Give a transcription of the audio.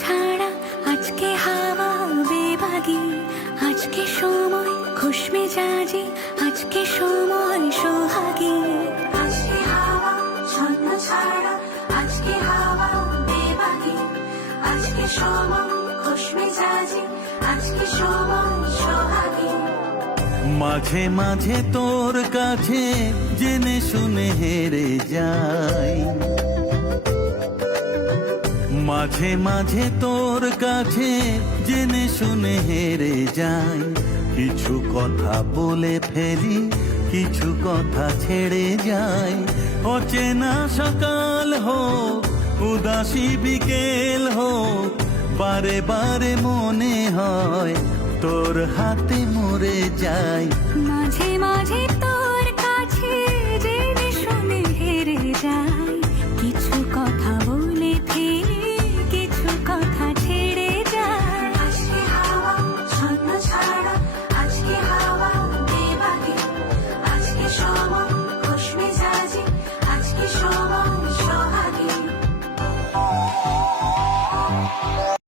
ছাড়া আজকে হাওয়া বেবাগি, আজকে সময় খুশ মেজাজি, আজকে সময় সোহাগী। আজকে হাওয়া ছন্ন ছাড়া, আজকে হাওয়া বেবাগি, আজকে সময় খুশ মেজাজি, আজকে সময় সোহাগী। মাঝে মাঝে তোর কাছে জেনে শুনে হেরে যাই, মাঝে মাঝে তোর কাছে জেনে শুনে হেরে যাই। কিছু কথা বলে ফেলি, কিছু কথা ছেড়ে যাই। অচেনা সকাল হোক, উদাসী বিকেল হোক, বারে বারে মনে হয় তোর হাতে মরে যাই। মাঝে মাঝে তোর কাছে জেনে শুনে হেরে যাই, কিছু কথা বলে ফেলি, কিছু কথা ছেড়ে যাই। আজকে হাওয়া ছন্ন ছাড়া, আজকে হাওয়া বেবাগি, আজকে সময় খুশ মেজাজি, আজকে সময় সোহাগী।